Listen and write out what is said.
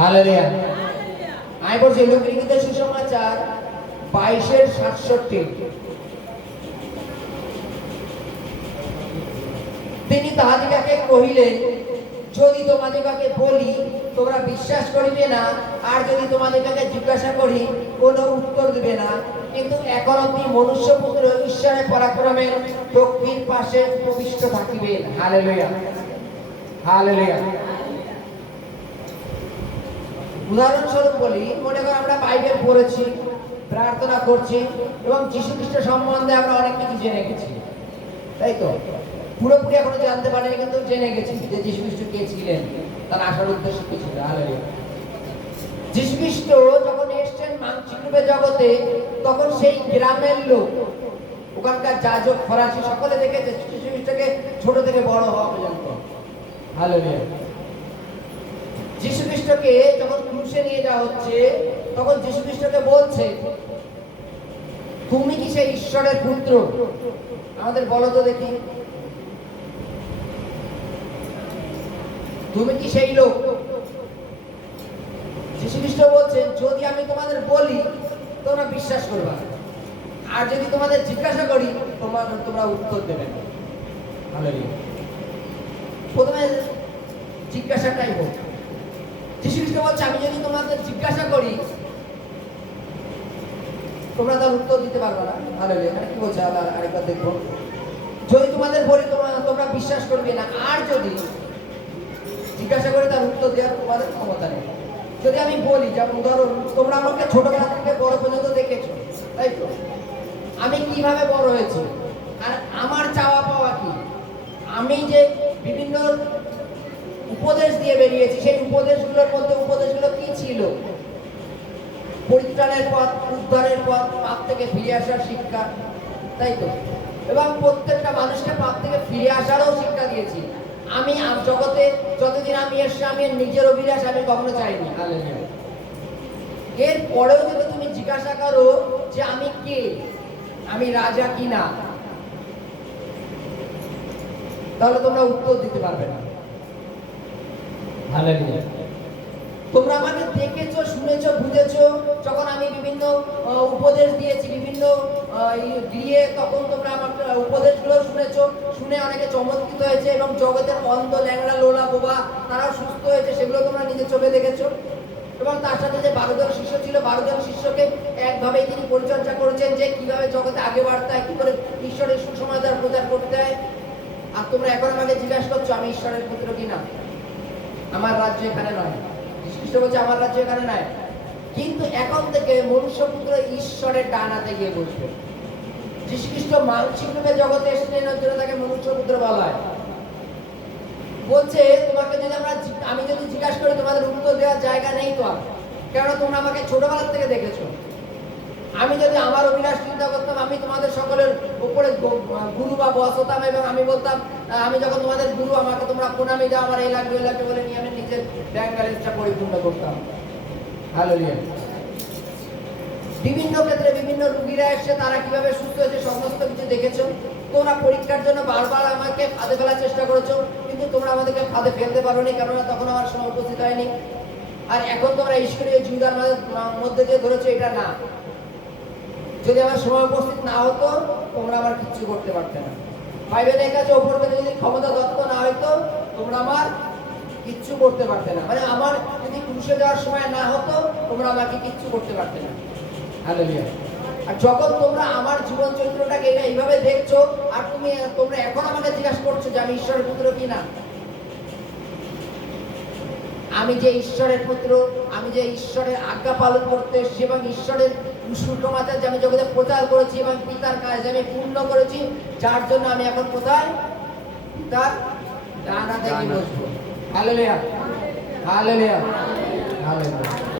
Hallelujah. আমি বলছি look লিখিত সুসমাচার 22:67। তিনি তাহাদিগকে কহিলেন, যদি তোমাদিগকে বলি তোমরা বিশ্বাস করিবে না, আর যদি তোমাদিগকে জিজ্ঞাসা করি কোনো উত্তর দিবে না। কিন্তু এখন অবধি মনুষ্যপুত্র ঈশ্বরের পরাক্রমের দক্ষিণ পাশে উপবিষ্ট থাকিবেন। Hallelujah, hallelujah. উদাহরণস্বরূপ বলি, মনে করো আমরা বাইবেল পড়েছি, প্রার্থনা করছি এবং যীশু খ্রিস্ট সম্বন্ধে আমরা অনেক কিছু জেনে গেছি, তাই তো? পুরোপুরি এখনো জানতে পারিনি, কিন্তু জেনে গেছি যে যীশু খ্রিস্ট কে ছিলেন, তার আসার উদ্দেশ্য কি ছিল। হালেলুয়া। যীশু খ্রিস্ট যখন এসেছেন মানসিক রূপে জগতে, তখন সেই গ্রামের লোক, ওখানকার যাজক ফরাসি সকলে দেখেছে যীশু খ্রিস্টকে ছোট থেকে বড় হওয়া পর্যন্ত। হালেলুয়া। যীশু খ্রিস্টকে যখন ক্রুশে নিয়ে যাওয়া হচ্ছে, তখন যীশু খ্রিস্টকে বলছে, তুমি কি সেই ঈশ্বরের পুত্র? আমাদের বলো তো দেখি, তুমি কি সেই লোক? যীশু খ্রিস্ট বলছেন, যদি আমি তোমাদের বলি তোমরা বিশ্বাস করবে, আর যদি তোমাদের জিজ্ঞাসা করি তোমরা উত্তর দেবে না। হালেলুয়া। প্রথমে জিজ্ঞাসাটাই হোক। যীশু খ্রিস্ট বলছে, আমি যদি তোমাদের জিজ্ঞাসা করি তোমরা তার উত্তর দিতে পারবে না। হালেলুয়া। এখানে কি বলছে আরেকবার দেখো, যদি তোমাদের বলি তোমরা বিশ্বাস করবে না, আর যদি জিজ্ঞাসা করে তার উত্তর দেওয়ার তোমাদের ক্ষমতা নেই। যদি আমি বলি, যেমন ধরো তোমরা আমাকে ছোটবেলা থেকে বড় পর্যন্ত দেখেছো, তাই তো? আমি কিভাবে বড় হয়েছি আর আমার চাওয়া পাওয়া কি, আমি যে বিভিন্ন উপদেশ দিয়ে বেরিয়েছি, সেই উপদেশগুলোর মধ্যে উপদেশগুলো কি ছিল? পরিত্রাণের পথ, উদ্ধারের পথ, পাপ থেকে ফিরে আসার শিক্ষা, তাই তো? এবং প্রত্যেকটা মানুষকে পাপ থেকে ফিরে আসারও শিক্ষা দিয়েছি। আমি জগতে যতদিন আমি এসছি, আমি নিজের অভিলাষ আমি কখনো চাইনি। হালেলুয়া। এর পরেও যদি তুমি জিজ্ঞাসা করো যে আমি কে, আমি রাজা কি না, তাহলে তোমরা উত্তর দিতে পারবে না। হালেলুয়া। তোমরা আমাকে দেখেছো, শুনেছো, বুঝেছো, যখন আমি বিভিন্ন উপদেশ দিয়েছি, বিভিন্ন দিয়ে, তখন তোমরা আমার উপদেশগুলো শুনেছো, শুনে অনেকে চমৎকৃত হয়েছে এবং জগতের অন্ধ, ল্যাংড়া, লোলা, বোবা তারাও সুস্থ হয়েছে, সেগুলো তোমরা নিজের চোখে দেখেছো। এবং তার সাথে যে 12 জন শিষ্য ছিল, 12 জন শিষ্যকে একভাবেই তিনি পরিচর্যা করেছেন যে কিভাবে জগতে আগে বাড়তে হয়, কি করে ঈশ্বরের সুসমাচার প্রচার করতে হয়। আর তোমরা এখন আমাকে জিজ্ঞাসা করছো আমি ঈশ্বরের পুত্র কিনা। আমার রাজ্য এখানে নয়। যীশু খ্রিস্ট বলছে আমার রাজ্য এখানে নয়, কিন্তু এখন থেকে মনুষ্যপুত্র ঈশ্বরের ডান হাতে গিয়ে বসবে। যীশু খ্রিস্ট মানসিক রূপে জগতে এসেছেন, ওর জন্য তাকে মনুষ্যপুত্র বলা হয়। বলছে তোমাকে যদি আমি যদি জিজ্ঞাসা করি তোমাদের উত্তর দেওয়ার জায়গা নেই তো আর, কেননা তোমরা আমাকে ছোটবেলা থেকে দেখেছো। আমি যদি আমার অভিলাষ চিন্তা করতাম, আমি তোমাদের সকলের উপরে গুরু বা বস হতাম, এবং আমি বলতাম আমি যখন তোমাদের গুরু, আমাকে তোমরা প্রণামী দাও, আমার এই লাগবে ওই লাগবে বলে নিয়ে আমি নিজের ব্যাংক ব্যালেন্সটা পরিপূর্ণ করতাম। হালেলুয়া। বিভিন্ন ক্ষেত্রে বিভিন্ন রোগীরা এসে তারা কিভাবে সুস্থ হয়েছে সমস্ত কিছু দেখেছো। তোমরা পরীক্ষার জন্য বারবার আমাকে ফাঁদে ফেলার চেষ্টা করেছো, কিন্তু তোমরা আমাদেরকে ফাঁদে ফেলতে পারোনি, কেননা তখন আমার সময় উপস্থিত হয়নি। আর এখন তোমরা ঈশ্বরীয় জীবিকার মধ্যে দিয়ে ধরেছো, এটা না। যদি আমার সময় উপস্থিত না হতো তোমরা আমার কিচ্ছু করতে পারতে না। বাইবেলের কাছে ওপর থেকে যদি ক্ষমতা দত্ত না হইতো তোমরা আমার কিচ্ছু করতে পারতে না। মানে আমার যদি ক্রুশে যাওয়ার সময় না হতো তোমরা আমাকে কিচ্ছু করতে পারতে না। হালেলুয়া। আর যখন তোমরা আমার জীবন চরিত্রটাকে এইভাবে দেখছো, আর তোমরা এখন আমাকে জিজ্ঞাসা করছো যে আমি ঈশ্বরের পুত্র কিনা, আমি যে ঈশ্বরের পুত্র, আমি যে ঈশ্বরের আজ্ঞা পালন করতে এসেছি এবং ঈশ্বরের সুসমাচার যে আমি জগতে প্রচার করেছি এবং পিতার কাজ আমি পূর্ণ করেছি, যার জন্য আমি এখন কোথায়? পিতার ডান হাতে গিয়ে বসবো। Hallelujah, hallelujah, hallelujah.